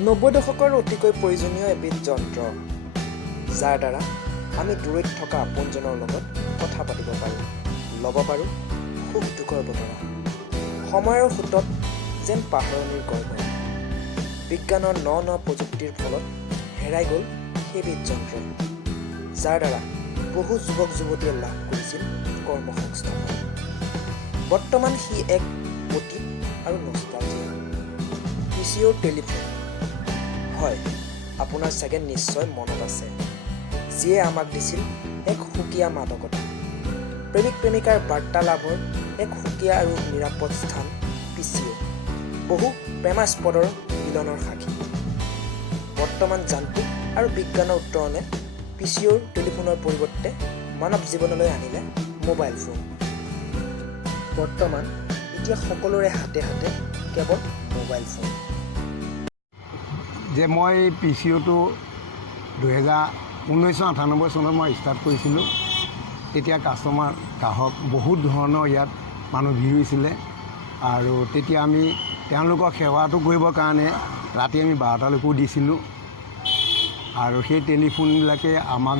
90 দশকৰ অতিকৈ প্ৰয়োজনীয় এবিধ যন্ত্ৰ, যাৰ দ্বাৰা আমি দূৰৈত থকা আপোনজনৰ লগত কথা পাতিব পাৰোঁ, ল'ব পাৰোঁ সুখ দুখৰ বতৰা। সময়ৰ সোঁতত যেন পাহৰণিৰ গৰ্ভ। বিজ্ঞানৰ ন প্ৰযুক্তিৰ ফলত হেৰাই গ'ল সেইবিধ যন্ত্ৰ, যাৰ দ্বাৰা বহু যুৱক যুৱতীয়ে লাভ কৰিছিল কৰ্মসংস্থাপন। বৰ্তমান সি এক অতীত আৰু নষ্টালজিয়া। পিচিঅ'ৰ টেলিফোন। হয়, আপোনাৰ চাগে নিশ্চয় মনত আছে, যিয়ে আমাক দিছিল এক সুকীয়া মাদকতা। প্ৰেমিক প্ৰেমিকাৰ বাৰ্তালাভৰ এক সুকীয়া আৰু নিৰাপদ স্থান পিচিঅ'। বহু প্ৰেমাস্পদৰ মিলনৰ সাক্ষী। বৰ্তমান যান্ত্ৰিক আৰু বিজ্ঞানৰ উত্তৰণে পিচিঅ'ৰ টেলিফোনৰ পৰিৱৰ্তে মানৱ জীৱনলৈ আনিলে মোবাইল ফোন। বৰ্তমান এতিয়া সকলোৰে হাতে হাতে কেৱল মোবাইল ফোন। যে মই পিচিঅ'টো 1998 চনত মই ষ্টাৰ্ট কৰিছিলোঁ। তেতিয়া গ্ৰাহক বহুত ধৰণৰ ইয়াত মানুহ ভিৰ হৈছিলে, আৰু তেতিয়া আমি তেওঁলোকৰ সেৱাটো কৰিবৰ কাৰণে ৰাতি আমি 12টালৈকেও দিছিলোঁ। আৰু সেই টেলিফোনবিলাকে আমাক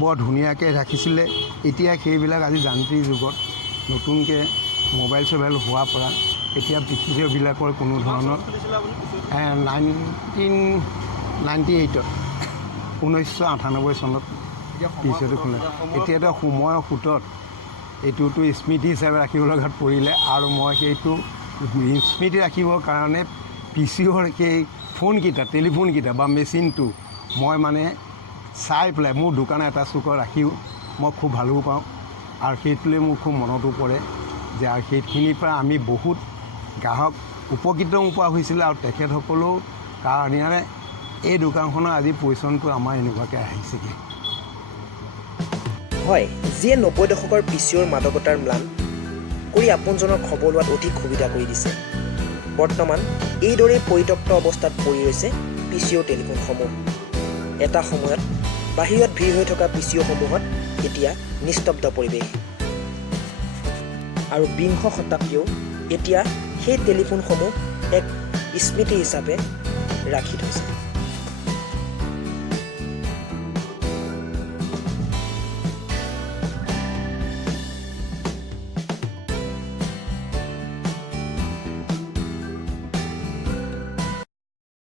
বৰ ধুনীয়াকৈ ৰাখিছিলে। এতিয়া সেইবিলাক আজি যান্ত্ৰিক যুগত নতুনকৈ মোবাইল চোবাইল হোৱাৰ পৰা এতিয়া পিচিঅ'বিলাকৰ কোনো ধৰণৰ 1998 চনত পিচিঅ'টো খোলে। এতিয়াতো সময়ৰ সোঁতত এইটোতো স্মৃতি হিচাপে ৰাখিব লগাত পৰিলে, আৰু মই সেইটো স্মৃতি ৰাখিবৰ কাৰণে পিচিঅ'ৰ সেই ফোনকেইটা, টেলিফোনকেইটা বা মেচিনটো মই মানে চাই পেলাই মোৰ দোকান এটা চুকত ৰাখিও মই খুব ভালো পাওঁ। আৰু সেইটোলৈ মোৰ খুব মনতো পৰে যে আৰু সেইখিনিৰ পৰা আমি বহুত গ্ৰাহক উপকৃত পোৱা হৈছিলে, আৰু তেখেতসকলেও কাৰণে এই দোকানখনৰ আজি পজিশ্যনটো আমাৰ এনেকুৱাকৈ আহিছেগৈ। হয়, যিয়ে 90 দশকৰ পিচিঅ'ৰ মাদকতাৰ ম্লান কৰি আপোনজনৰ খবৰ লোৱাত অধিক সুবিধা কৰি দিছে। বৰ্তমান এইদৰেই পৰিত্যক্ত অৱস্থাত পৰি ৰৈছে পিচিঅ' টেলিফোনসমূহ। এটা সময়ত বাহিৰত ভিৰ হৈ থকা পিচিঅ'সমূহত এতিয়া নিস্তব্ধ পৰিৱেশ। আৰু 20শ শতাব্দীয়েও এতিয়া সেই টেলিফোনসমূহ এক স্মৃতি হিচাপে ৰাখি থৈছে।